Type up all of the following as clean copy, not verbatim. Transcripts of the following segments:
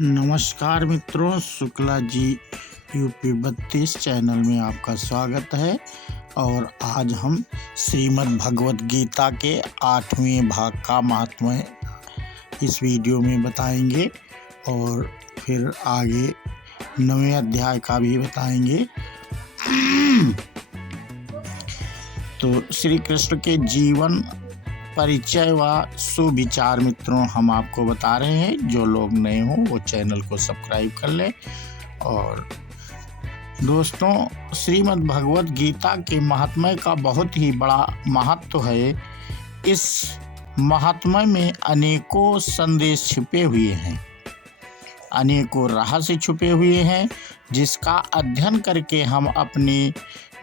नमस्कार मित्रों, Shukla ji UP 32 channel में आपका स्वागत है। और आज हम श्रीमद् भगवत गीता के 8वें भाग का महात्म्य इस वीडियो में बताएंगे और फिर आगे 9वें अध्याय का भी बताएंगे। तो श्री कृष्ण के जीवन परिचय व सुविचार मित्रों हम आपको बता रहे हैं। जो लोग नए हों वो चैनल को सब्सक्राइब कर लें। और दोस्तों, श्रीमद् भगवत गीता के महात्म्य का बहुत ही बड़ा महत्व है। इस महात्म्य में अनेकों संदेश छिपे हुए हैं, अनेकों रहस्य छुपे हुए हैं, जिसका अध्ययन करके हम अपने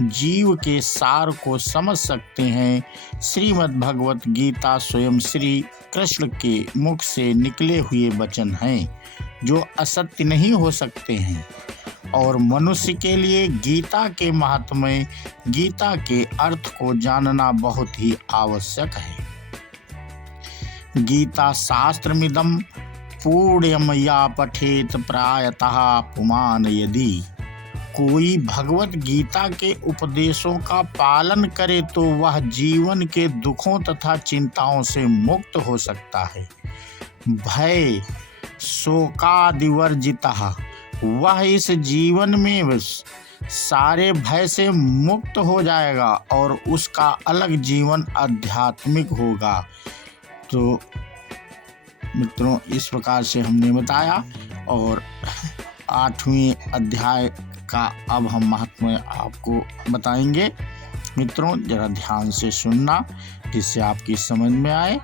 जीव के सार को समझ सकते हैं। श्रीमद् भगवत गीता स्वयं श्री कृष्ण के मुख से निकले हुए वचन हैं, जो असत्य नहीं हो सकते हैं। और मनुष्य के लिए गीता के महात्म्य, गीता के अर्थ को जानना बहुत ही आवश्यक है। गीता शास्त्रमिदं पूर्ण्यम या पठेत प्रायतः पुमान यदि। कोई भगवत गीता के उपदेशों का पालन करे तो वह जीवन के दुखों तथा चिंताओं से मुक्त हो सकता है। भय शोकादिवर्जितः, वह इस जीवन में सारे भय से मुक्त हो जाएगा और उसका अलग जीवन आध्यात्मिक होगा। तो मित्रों, इस प्रकार से हमने बताया और 8वें अध्याय का अब हम महात्म्य आपको बताएंगे। मित्रों, जरा ध्यान से सुनना जिससे आपकी समझ में आए।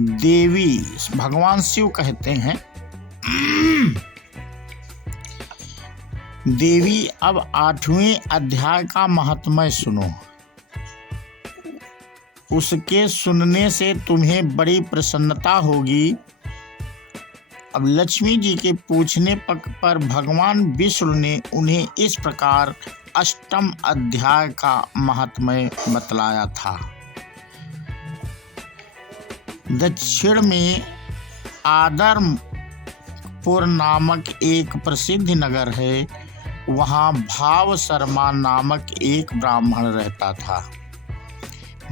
देवी भगवान शिव कहते हैं, देवी अब 8वें अध्याय का महात्म्य सुनो। उसके सुनने से तुम्हें बड़ी प्रसन्नता होगी। अब लक्ष्मी जी के पूछने पर भगवान विष्णु ने उन्हें इस प्रकार 8वें अध्याय का महात्म्य बतलाया था। दक्षिण में आदरपुर नामक एक प्रसिद्ध नगर है। वहाँ भाव शर्मा नामक एक ब्राह्मण रहता था,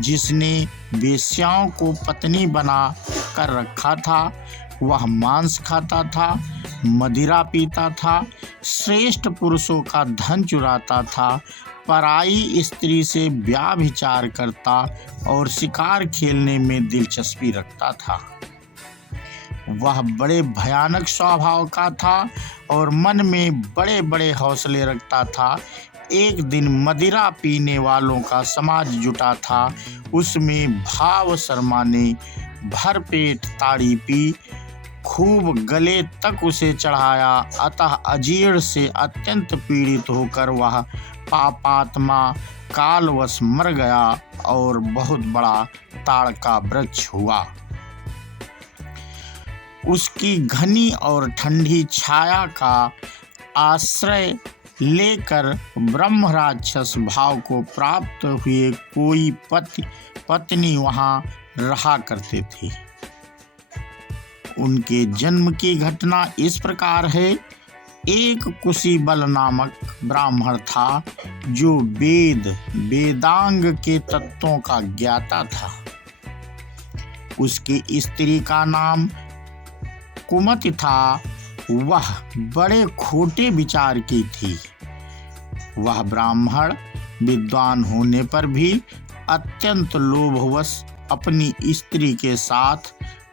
जिसने वेश्याओं को पत्नी बना कर रखा था। वह मांस खाता था, मदिरा पीता था, श्रेष्ठ पुरुषों का धन चुराता था, पराई स्त्री से व्याभिचार करता और शिकार खेलने में दिलचस्पी रखता था। वह बड़े भयानक स्वभाव का था और मन में बड़े बड़े हौसले रखता था। एक दिन मदिरा पीने वालों का समाज जुटा था। उसमें भाव शर्मा ने भरपेट ताड़ी पी, खूब गले तक उसे चढ़ाया। अतः अजीर्ण से अत्यंत पीड़ित होकर वह पापात्मा कालवश मर गया और बहुत बड़ा ताड़ का वृक्ष हुआ। उसकी घनी और ठंडी छाया का आश्रय लेकर ब्रह्म राक्षस भाव को प्राप्त हुए कोई पत्नी वहाँ रहा करते थे। उनके जन्म की घटना इस प्रकार है। एक कुशीबल नामक ब्राह्मण था, जो वेदांग के तत्वों का ज्ञाता था। उसकी स्त्री का नाम कुमति था। वह बड़े खोटे विचार की थी। वह ब्राह्मण विद्वान होने पर भी अत्यंत लोभवश अपनी स्त्री के साथ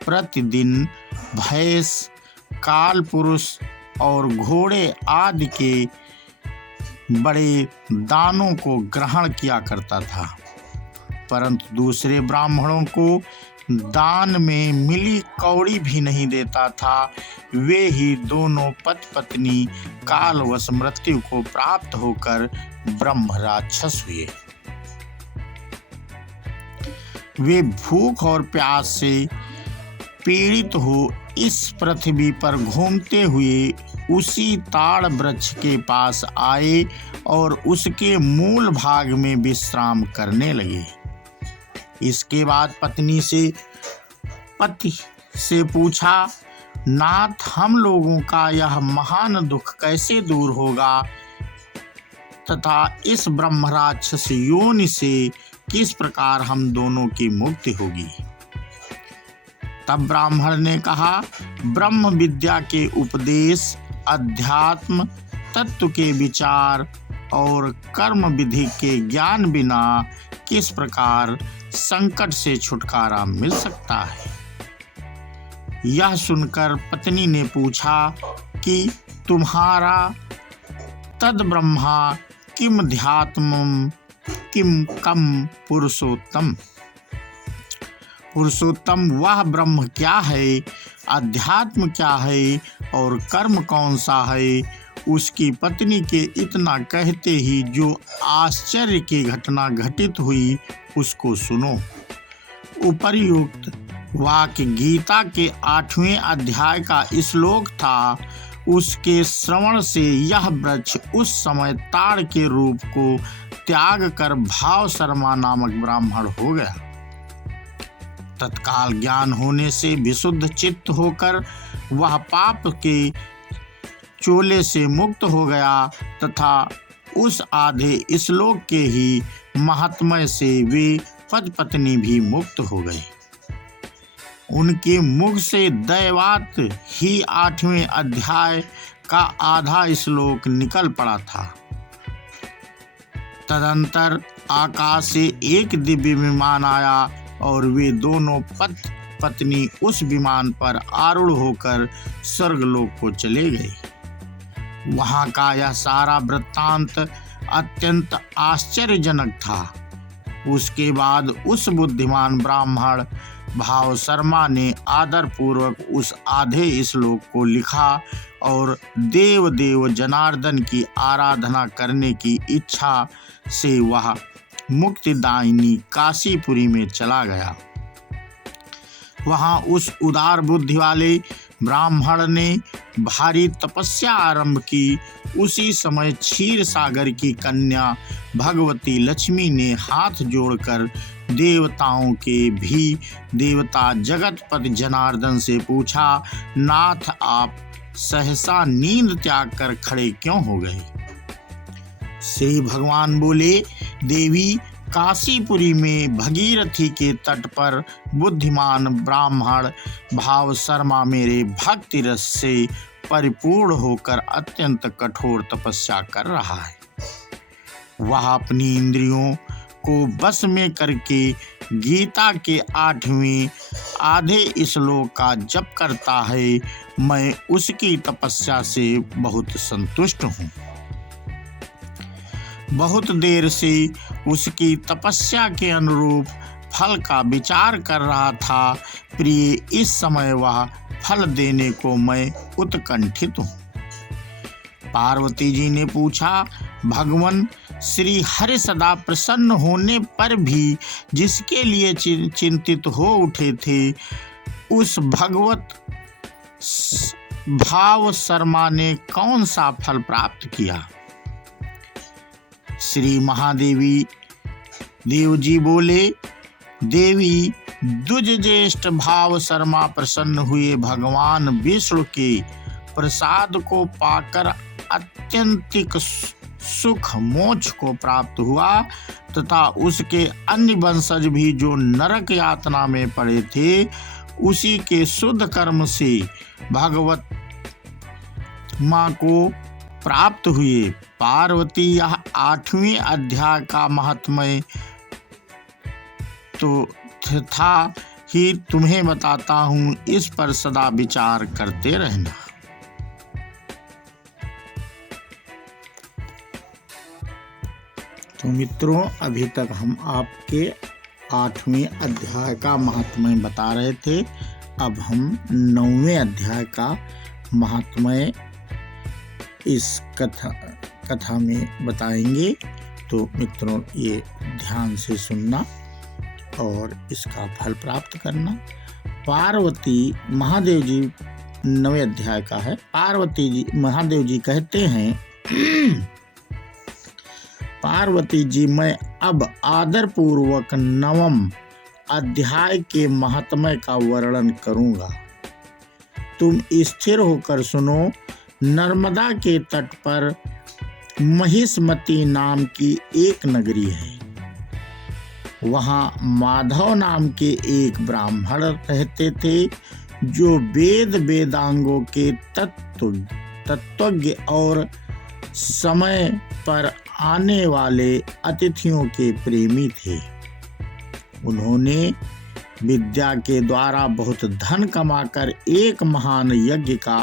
प्रतिदिन भैंस, काल पुरुष और घोड़े आदि के बड़े दानों को ग्रहण किया करता था, परंतु दूसरे ब्राह्मणों को दान में मिली कौड़ी भी नहीं देता था। वे ही दोनों पति पत्नी कालवश मृत्यु को प्राप्त होकर ब्रह्म राक्षस हुए। वे भूख और प्यास से पीड़ित हो इस पृथ्वी पर घूमते हुए उसी ताड़ वृक्ष के पास आए और उसके मूल भाग में विश्राम करने लगे। इसके बाद पति से पूछा, नाथ, हम लोगों का यह महान दुख कैसे दूर होगा तथा इस ब्रह्म राक्षस योनि से किस प्रकार हम दोनों की मुक्ति होगी। तब ब्राह्मण ने कहा, ब्रह्म विद्या के उपदेश, अध्यात्म तत्व के विचार और कर्म विधि के ज्ञान बिना किस प्रकार संकट से छुटकारा मिल सकता है। यह सुनकर पत्नी ने पूछा कि तुम्हारा तद ब्रह्मा किम ध्यात्मम किम कम पुरुषोत्तम। पुरुषोत्तम वह ब्रह्म क्या है, अध्यात्म क्या है और कर्म कौन सा है। उसकी पत्नी के इतना कहते ही जो आश्चर्य की घटना घटित हुई उसको सुनो। उपर्युक्त वाक्य गीता के 8वें अध्याय का श्लोक था। उसके श्रवण से यह वृक्ष उस समय ताड़ के रूप को त्याग कर भाव शर्मा नामक ब्राह्मण हो गया। तत्काल ज्ञान होने से विशुद्ध चित्त होकर वह पाप के चोले से मुक्त हो गया तथा उस आधे श्लोक के ही महात्म्य से वे पति पत्नी भी मुक्त हो गए। उनके मुख से दैवात ही 8वें अध्याय का आधा श्लोक निकल पड़ा था। तदंतर आकाश से एक दिव्य विमान आया और वे दोनों पति पत्नी उस विमान पर आरूढ़ होकर स्वर्गलोक को चले गए। वहां का यह सारा वृत्तांत अत्यंत आश्चर्यजनक था। उसके बाद उस बुद्धिमान ब्राह्मण भाव शर्मा ने आदर पूर्वक उस आधे श्लोक को लिखा और देव देव जनार्दन की आराधना करने की इच्छा से वह मुक्तिदायिनी काशीपुरी में चला गया। वहां उस उदार बुद्धि वाले ब्राह्मण ने भारी तपस्या आरंभ की। उसी समय क्षीर सागर की कन्या भगवती लक्ष्मी ने हाथ जोड़कर देवताओं के भी देवता जगतपति जनार्दन से पूछा, नाथ आप सहसा नींद त्याग कर खड़े क्यों हो गए। श्री भगवान बोले, देवी, काशीपुरी में भगीरथी के तट पर बुद्धिमान ब्राह्मण भाव शर्मा मेरे भक्ति रस से परिपूर्ण होकर अत्यंत कठोर तपस्या कर रहा है। वह अपनी इंद्रियों को बस में करके गीता के 8वें आधे श्लोक का जप करता है। मैं उसकी तपस्या से बहुत संतुष्ट हूँ। बहुत देर से उसकी तपस्या के अनुरूप फल का विचार कर रहा था। प्रिय, इस समय वह फल देने को मैं उत्कंठित हूँ। पार्वती जी ने पूछा, भगवान श्री हरि सदा प्रसन्न होने पर भी जिसके लिए चिंतित हो उठे थे, उस भगवत भाव शर्मा ने कौन सा फल प्राप्त किया। श्री महादेवी देव जी बोले, देवी, द्विज ज्येष्ठ भाव शर्मा प्रसन्न हुए। भगवान विष्णु के प्रसाद को पाकर अत्यंतिक सुख मोक्ष को प्राप्त हुआ तथा उसके अन्य वंशज भी जो नरक यातना में पड़े थे, उसी के शुद्ध कर्म से भगवत माँ को प्राप्त हुए। पार्वती, यह 8वें अध्याय का महात्म्य तो था ही तुम्हें बताता हूँ, इस पर सदा विचार करते रहना। तो मित्रों, अभी तक हम आपके 8वें अध्याय का महात्म्य बता रहे थे। अब हम 9वें अध्याय का महात्म्य इस कथा में बताएंगे। तो मित्रों, ये ध्यान से सुनना और इसका फल प्राप्त करना। पार्वती महादेव जी 9वें अध्याय का है। पार्वती जी महादेव जी कहते हैं, पार्वती जी, मैं अब आदर पूर्वक 9वें अध्याय के महात्म्य का वर्णन करूंगा। तुम स्थिर होकर सुनो। नर्मदा के तट पर महिष्मती नाम की एक नगरी है। वहां माधव नाम के एक ब्राह्मण रहते थे, जो वेद वेदांगों के तत्वज्ञ और समय पर आने वाले अतिथियों के प्रेमी थे। उन्होंने विद्या के द्वारा बहुत धन कमाकर एक महान यज्ञ का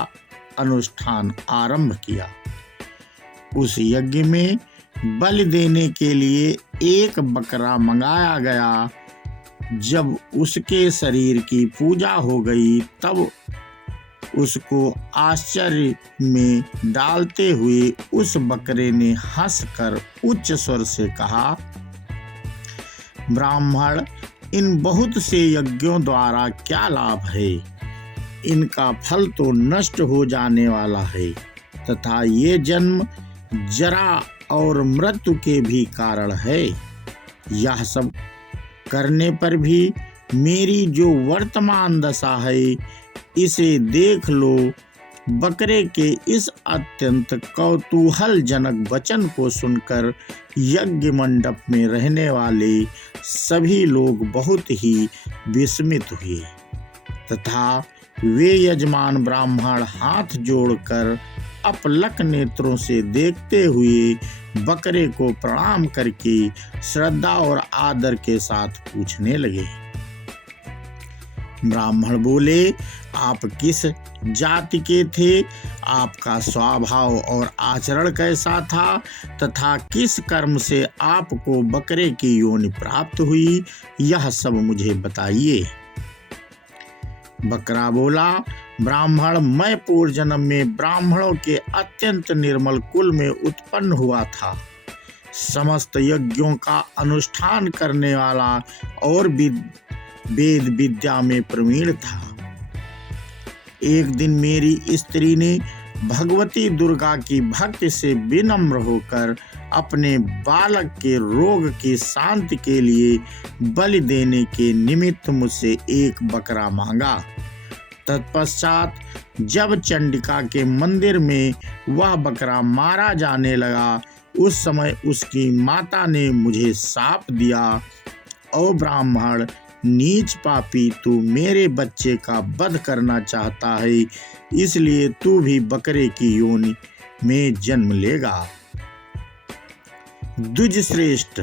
अनुष्ठान आरंभ किया। उस यज्ञ में बलि देने के लिए एक बकरा मंगाया गया। जब उसके शरीर की पूजा हो गई, तब उसको आश्चर्य में डालते हुए उस बकरे ने हंसकर उच्च स्वर से कहा, ब्राह्मण, इन बहुत से यज्ञों द्वारा क्या लाभ है? इनका फल तो नष्ट हो जाने वाला है तथा ये जन्म जरा और मृत्यु के भी कारण है। यह सब करने पर भी मेरी जो वर्तमान दशा है, इसे देख लो। बकरे के इस अत्यंत कौतूहलजनक वचन को सुनकर यज्ञ मंडप में रहने वाले सभी लोग बहुत ही विस्मित हुए तथा वे यजमान ब्राह्मण हाथ जोड़कर अपलक नेत्रों से देखते हुए बकरे को प्रणाम करके श्रद्धा और आदर के साथ पूछने लगे। ब्राह्मण बोले, आप किस जाति के थे? आपका स्वभाव और आचरण कैसा था तथा किस कर्म से आपको बकरे की योनि प्राप्त हुई? यह सब मुझे बताइए। बकरा बोला, ब्राह्मण, मैं पूर्व जन्म में ब्राह्मणों के अत्यंत निर्मल कुल में उत्पन्न हुआ था। समस्त यज्ञों का अनुष्ठान करने वाला और वेद विद्या में प्रवीण था। एक दिन मेरी स्त्री ने भगवती दुर्गा की भक्ति से विनम्र होकर अपने बालक के रोग की शांति के लिए बलि देने के निमित्त मुझसे एक बकरा मांगा। तत्पश्चात जब चंडिका के मंदिर में वह बकरा मारा जाने लगा, उस समय उसकी माता ने मुझे शाप दिया, ओ ब्राह्मण, नीच पापी, तू मेरे बच्चे का वध करना चाहता है, इसलिए तू भी बकरे की योनि में जन्म लेगा। द्विज श्रेष्ठ,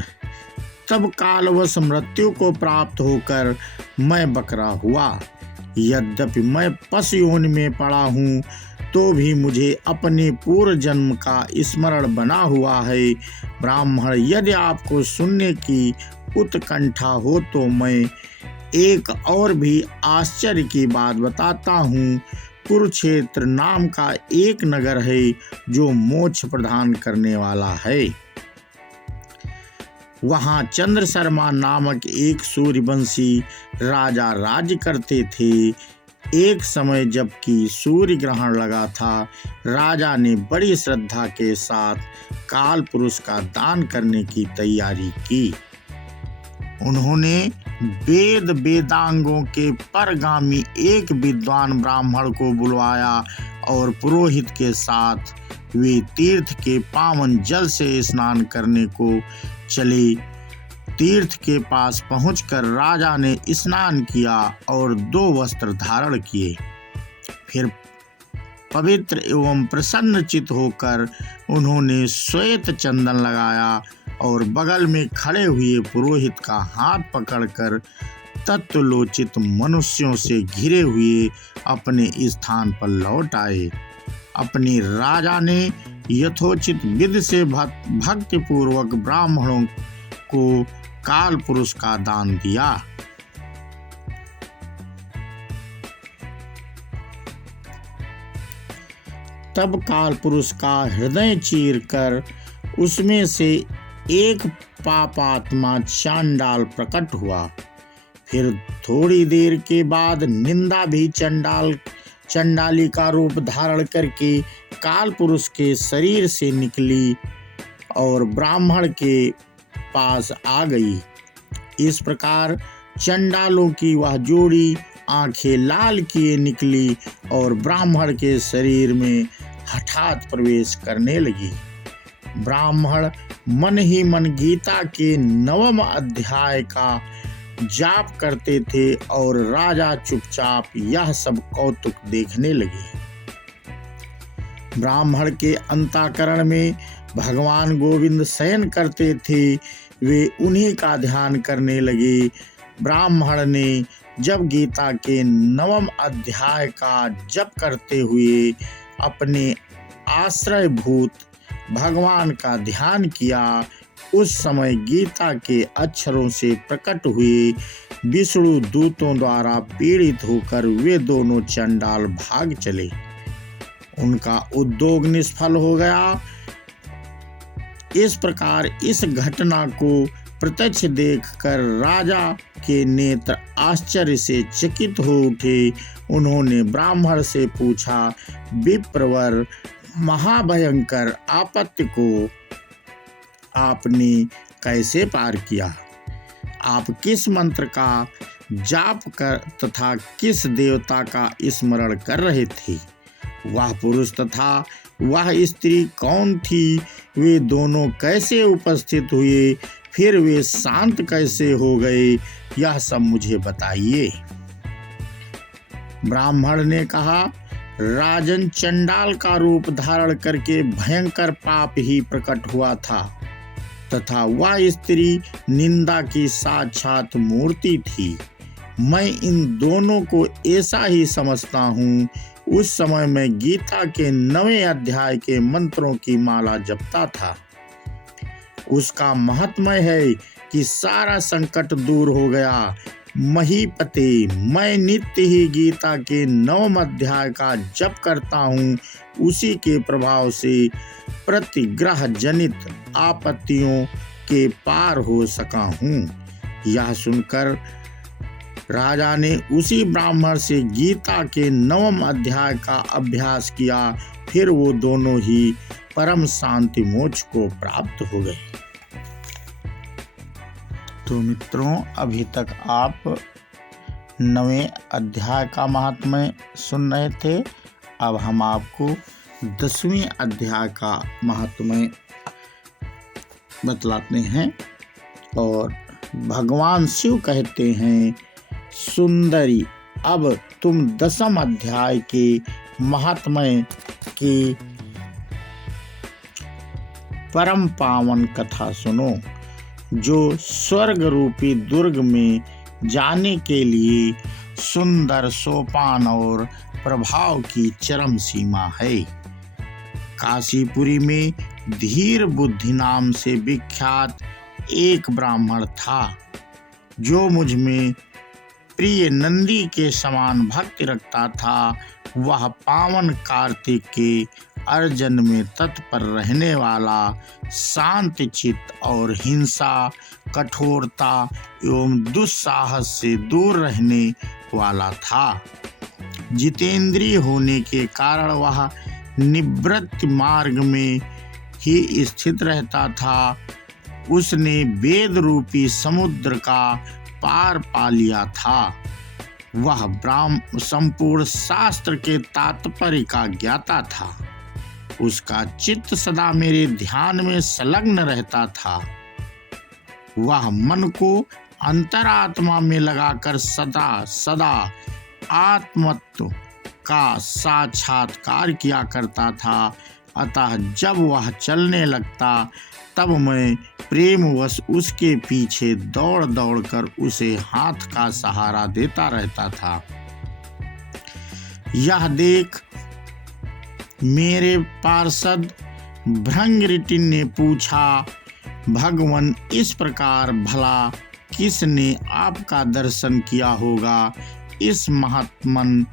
तब कालवश मृत्यु को प्राप्त होकर मैं बकरा हुआ। यद्यपि मैं पशु योनि में पड़ा हूँ, तो भी मुझे अपने पूर्व जन्म का स्मरण बना हुआ है। ब्राह्मण, यदि आपको सुनने की उत्कंठा हो तो मैं एक और भी आश्चर्य की बात बताता हूँ। कुरुक्षेत्र नाम का एक नगर है जो मोक्ष प्रदान करने वाला है। वहाँ चंद्र शर्मा नामक एक सूर्यवंशी राजा राज्य करते थे। एक समय जबकि सूर्य ग्रहण लगा था, राजा ने बड़ी श्रद्धा के साथ काल पुरुष का दान करने की तैयारी की। उन्होंने वेद वेदांगों के परगामी एक विद्वान ब्राह्मण को बुलवाया और पुरोहित के साथ वे तीर्थ के पावन जल से स्नान करने को चले। तीर्थ के पास पहुंचकर राजा ने स्नान किया और 2 वस्त्र धारण किए। फिर पवित्र एवं प्रसन्नचित होकर उन्होंने श्वेत चंदन लगाया और बगल में खड़े हुए पुरोहित का हाथ पकड़कर तत्वलोचित मनुष्यों से घिरे हुए अपने स्थान पर लौट आए। अपने राजा ने यथोचित विधि से भक्ति पूर्वक ब्राह्मणों को काल पुरुष का दान दिया। तब काल पुरुष का हृदय चीरकर उसमें से एक पापात्मा चांडाल प्रकट हुआ। फिर थोड़ी देर के बाद निंदा भी चंडाली का रूप धारण करके काल पुरुष के शरीर से निकली और ब्राह्मण के पास आ गई। इस प्रकार चंडालों की वह जोड़ी आंखें लाल किए निकली और ब्राह्मण के शरीर में हठात प्रवेश करने लगी। ब्राह्मण मन ही मन गीता के 9वें अध्याय का जाप करते थे और राजा चुपचाप यह सब कौतुक देखने लगे। ब्राह्मण के अंतःकरण में भगवान गोविंद शयन करते थे, वे उन्हीं का ध्यान करने लगे। ब्राह्मण ने जब गीता के 9वें अध्याय का जप करते हुए अपने आश्रयभूत भगवान का ध्यान किया, उस समय गीता के अक्षरों से प्रकट हुए विष्णु दूतों द्वारा पीड़ित होकर वे दोनों चंडाल भाग चले। उनका उद्योग निष्फल हो गया। इस प्रकार इस घटना को प्रत्यक्ष देखकर राजा के नेत्र आश्चर्य से चकित हो उठे। उन्होंने ब्राह्मण से पूछा, विप्रवर, महाभयंकर आपत्ति को आपने कैसे पार किया? आप किस मंत्र का जाप कर तथा किस देवता का स्मरण कर रहे थे? वह पुरुष तथा वह स्त्री कौन थी? वे दोनों कैसे उपस्थित हुए? फिर वे शांत कैसे हो गए? यह सब मुझे बताइए। ब्राह्मण ने कहा, राजन, चंडाल का रूप धारण करके भयंकर पाप ही प्रकट हुआ था तथा वह स्त्री निंदा की साक्षात मूर्ति थी। मैं इन दोनों को ऐसा ही समझता हूँ। उस समय मैं गीता के 9वें अध्याय के मंत्रों की माला जपता था। उसका महत्मय है कि सारा संकट दूर हो गया। महीपते, मैं नित्य ही गीता के 9वें अध्याय का जप करता हूँ। उसी के प्रभाव से प्रतिग्रह जनित आपत्तियों के पार हो सका हूँ। यह सुनकर राजा ने उसी ब्राह्मण से गीता के 9वें अध्याय का अभ्यास किया। फिर वो दोनों ही परम शांति मोक्ष को प्राप्त हो गए। तो मित्रों, अभी तक आप 9वें अध्याय का महात्म्य सुन रहे थे। अब हम आपको 10वें अध्याय का महात्म्य बतलाते हैं। और भगवान शिव कहते हैं, सुंदरी, अब तुम 10वें अध्याय के महात्म्य की परम पावन कथा सुनो, जो स्वर्ग रूपी दुर्ग में जाने के लिए सुंदर सोपान और प्रभाव की चरम सीमा है। काशीपुरी में धीर बुद्धि नाम से विख्यात एक ब्राह्मण था, जो मुझ में प्रिय नंदी के समान भक्ति रखता था। वह पावन कार्तिक के अर्जन में तत्पर रहने वाला, शांत चित्त और हिंसा, कठोरता एवं दुस्साहस से दूर रहने वाला था। जितेंद्रिय होने के कारण वह निवृत्ति मार्ग में ही स्थित रहता था। उसने वेद रूपी समुद्र का पार पा लिया था। वह संपूर्ण शास्त्र के तात्पर्य का ज्ञाता था। उसका चित्त सदा मेरे ध्यान में संलग्न रहता था। वह मन को अंतरात्मा में लगाकर सदा सदा आत्मत्व का साक्षात्कार किया करता था। अतः जब वह चलने लगता, तब मैं प्रेमवश उसके पीछे दौड़ दौड़ कर उसे हाथ का सहारा देता रहता था। यह देख मेरे पार्षद भृंगऋटि ने पूछा, भगवान, इस प्रकार भला किसने आपका दर्शन किया होगा? इस महात्मन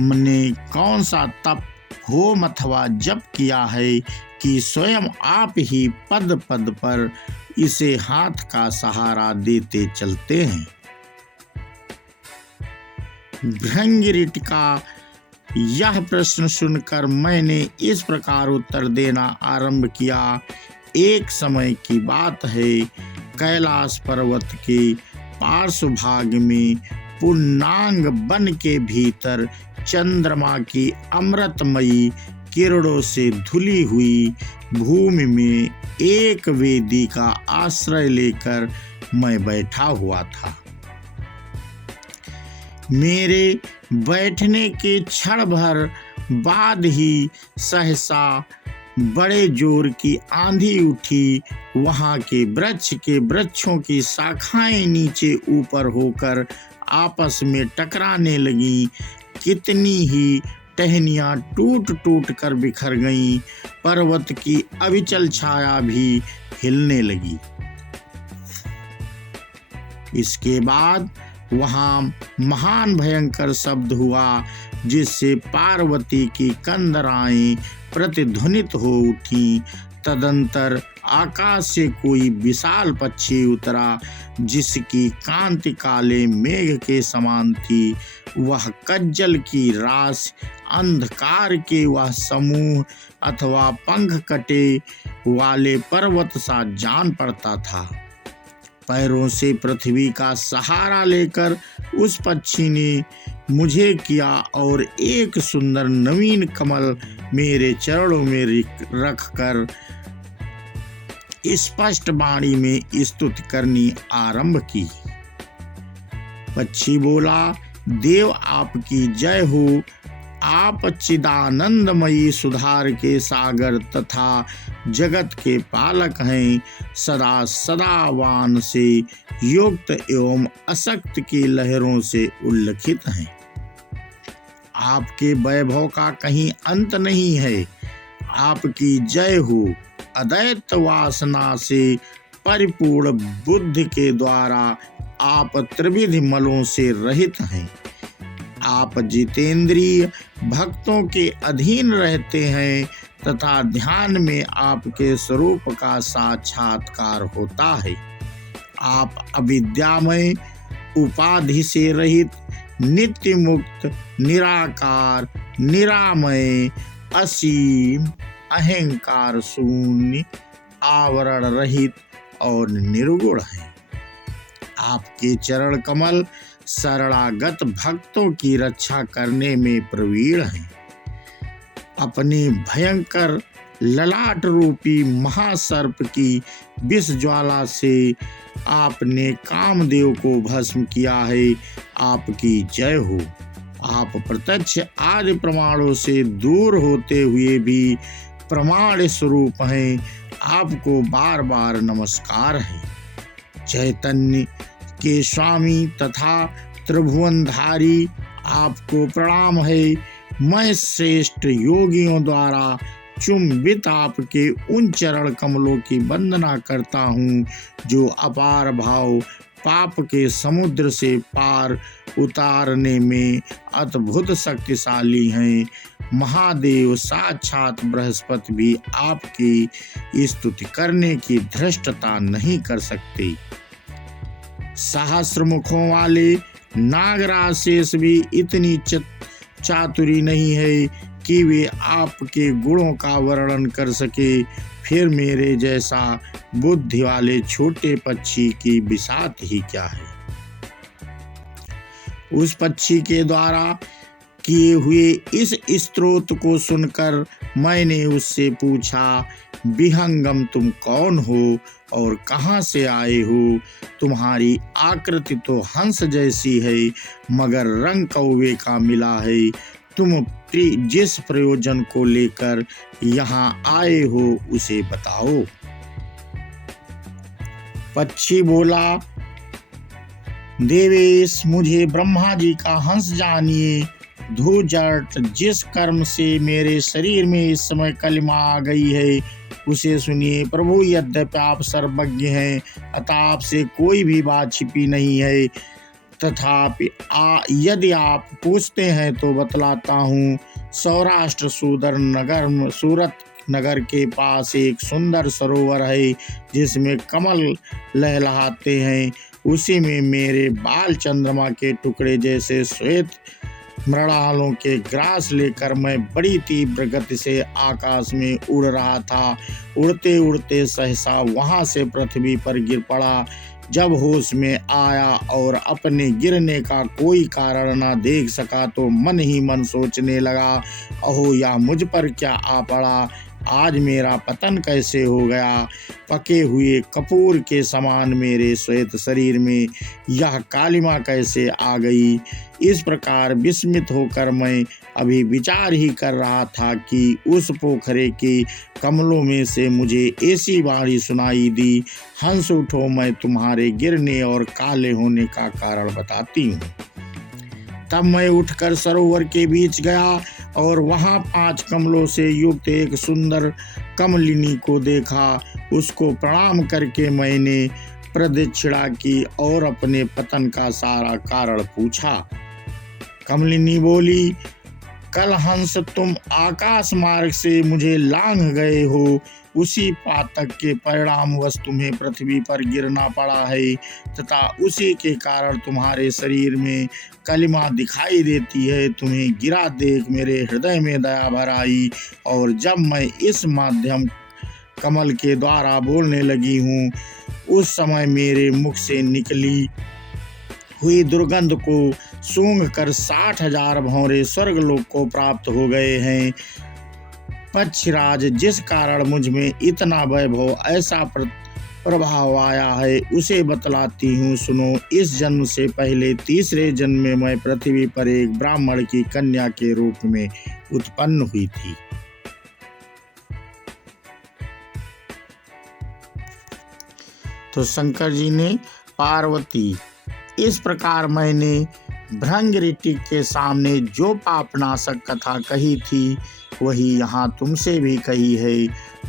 ने कौन सा तप, होम अथवा जप किया है कि स्वयं आप ही पद पद पर इसे हाथ का सहारा देते चलते हैं? भृंगऋटि का यह प्रश्न सुनकर मैंने इस प्रकार उत्तर देना आरंभ किया। एक समय की बात है, कैलाश पर्वत के पार्श्व भाग में पूर्णांग बन के भीतर चंद्रमा की अमृतमयी किरणों से धुली हुई भूमि में एक वेदी का आश्रय लेकर मैं बैठा हुआ था। मेरे बैठने के क्षण भर बाद ही सहसा बड़े जोर की आंधी उठी। वहां के वृक्षों की शाखाएं नीचे ऊपर होकर आपस में टकराने लगीं। कितनी ही टहनियां टूट टूट कर बिखर गईं। पर्वत की अविचल छाया भी हिलने लगी। इसके बाद वहां महान भयंकर शब्द हुआ, जिससे पार्वती की कंदराएं प्रतिध्वनित हो उठी। तदंतर आकाश से कोई विशाल पक्षी उतरा, जिसकी कांति काले मेघ के समान थी। वह कज्जल की रास, अंधकार के वह समूह अथवा पंख कटे वाले पर्वत सा जान पड़ता था। पैरों से पृथ्वी का सहारा लेकर उस पक्षी ने मुझे किया और एक सुंदर नवीन कमल मेरे चरणों में रखकर स्पष्ट वाणी में स्तुति करनी आरंभ की। पक्षी बोला, देव आपकी जय हो। आप चिदानंदमयी सुधार के सागर तथा जगत के पालक हैं। सदा सदावान से युक्त एवं असक्त की लहरों से उल्लखित हैं। आपके वैभव का कहीं अंत नहीं है। आपकी जय हो। अद्वैत वासना से परिपूर्ण बुद्धि के द्वारा आप त्रिविध मलों से रहित हैं। आप जितेंद्रिय भक्तों के अधीन रहते हैं तथा ध्यान में आपके स्वरूप का साक्षात्कार होता है। आप अविद्यामय, उपाधि से रहित, नित्य मुक्त, निराकार, निरामय, असीम, अहंकार शून्य, आवरण रहित और निर्गुण है। आपके चरण कमल शरणागत भक्तों की रक्षा करने में प्रवीण हैं। अपने भयंकर ललाट रूपी महासर्प की विष ज्वाला से आपने कामदेव को भस्म किया है। आपकी जय हो। आप प्रत्यक्ष आदि प्रमाणों से दूर होते हुए भी प्रमाण स्वरूप हैं। आपको बार बार नमस्कार है। चैतन्य के स्वामी तथा त्रिभुवनधारी, आपको प्रणाम है। मैं श्रेष्ठ योगियों द्वारा चुंबित आपके उन चरण कमलों की वंदना करता हूँ, जो अपार भाव पाप के समुद्र से पार उतारने में अद्भुत शक्तिशाली हैं। महादेव साक्षात बृहस्पति भी आपकी स्तुति करने की धृष्टता नहीं कर सकते। सहस्र मुखों वाले नागराज शेष भी इतनी चातुरी नहीं है कि वे आपके गुणों का वर्णन कर सके। फिर मेरे जैसा बुद्धि वाले छोटे पक्षी की बिसात ही क्या है। उस पक्षी के द्वारा किए हुए इस स्तोत्र को सुनकर मैंने उससे पूछा, विहंगम तुम कौन हो और कहाँ से आए हो? तुम्हारी आकृति तो हंस जैसी है, मगर रंग कौवे का मिला है। तुम जिस प्रयोजन को लेकर यहाँ आए हो उसे बताओ। पक्षी बोला, देवेश, मुझे ब्रह्मा जी का हंस जानिए। धूर्जट, जिस कर्म से मेरे शरीर में इस समय कलिमा आ गई है उसे सुनिए। प्रभु, यद्यपि आप सर्वज्ञ हैं, अतः आपसे कोई भी बात छिपी नहीं है। तथापि यदि आप पूछते हैं तो बतलाता हूँ। सौराष्ट्र सूरत नगर के पास एक सुंदर सरोवर है, जिसमें कमल लहलहाते हैं। उसी में मेरे बाल चंद्रमा के टुकड़े जैसे श्वेत मृणालों के ग्रास लेकर मैं बड़ी तीव्र गति से आकाश में उड़ रहा था। उड़ते उड़ते सहसा वहां से पृथ्वी पर गिर पड़ा। जब होश में आया और अपने गिरने का कोई कारण न देख सका तो मन ही मन सोचने लगा, अहो यह मुझ पर क्या आ पड़ा, आज मेरा पतन कैसे हो गया। पके हुए कपूर के समान मेरे श्वेत शरीर में यह कालिमा कैसे आ गई। इस प्रकार विस्मित होकर मैं अभी विचार ही कर रहा था कि उस पोखरे के कमलों में से मुझे ऐसी वाणी सुनाई दी, हंस उठो, मैं तुम्हारे गिरने और काले होने का कारण बताती हूँ। तब मैं उठकर सरोवर के बीच गया और वहाँ 5 कमलों से युक्त एक सुंदर कमलिनी को देखा। उसको प्रणाम करके मैंने प्रदक्षिणा की और अपने पतन का सारा कारण पूछा। कमलिनी बोली, कल हंस तुम आकाश मार्ग से मुझे लांघ गए हो, उसी पातक के परिणामवश तुम्हें पृथ्वी पर गिरना पड़ा है तथा उसी के कारण तुम्हारे शरीर में कलिमा दिखाई देती है। तुम्हें गिरा देख मेरे हृदय में दया भर आई और जब मैं इस माध्यम कमल के द्वारा बोलने लगी हूँ, उस समय मेरे मुख से निकली हुई दुर्गंध को सूंघ कर 60,000 भौरे स्वर्गलोक को प्राप्त हो गए हैं। पक्षराज, जिस कारण मुझ में इतना वैभव, ऐसा प्रभाव आया है, उसे बतलाती हूँ, सुनो। इस जन्म से पहले तीसरे जन्म में मैं पृथ्वी पर एक ब्राह्मण की कन्या के रूप में उत्पन्न हुई थी। तो शंकर जी ने पार्वती, इस प्रकार मैंने भृंग ऋषि के सामने जो पापनाशक कथा कही थी वही यहाँ तुमसे भी कही है।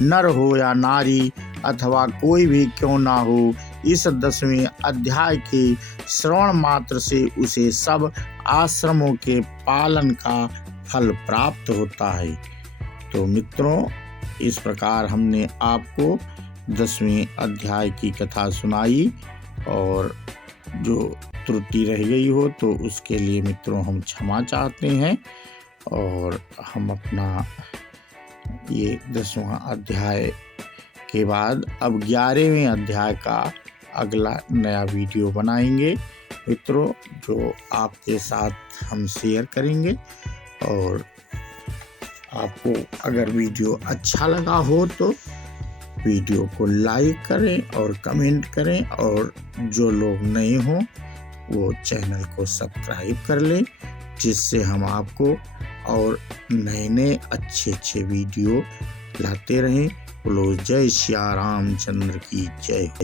नर हो या नारी अथवा कोई भी क्यों ना हो, इस 10वें अध्याय के श्रवण मात्र से उसे सब आश्रमों के पालन का फल प्राप्त होता है। तो मित्रों, इस प्रकार हमने आपको 10वें अध्याय की कथा सुनाई और जो त्रुटि रह गई हो तो उसके लिए मित्रों हम क्षमा चाहते हैं। और हम अपना ये 10वां अध्याय के बाद अब 11वें अध्याय का अगला नया वीडियो बनाएंगे मित्रों, जो आपके साथ हम शेयर करेंगे। और आपको अगर वीडियो अच्छा लगा हो तो वीडियो को लाइक करें और कमेंट करें, और जो लोग नए हों वो चैनल को सब्सक्राइब कर लें, जिससे हम आपको और नए अच्छे वीडियो लाते रहें। बोलो जय श्री रामचंद्र की जय हो।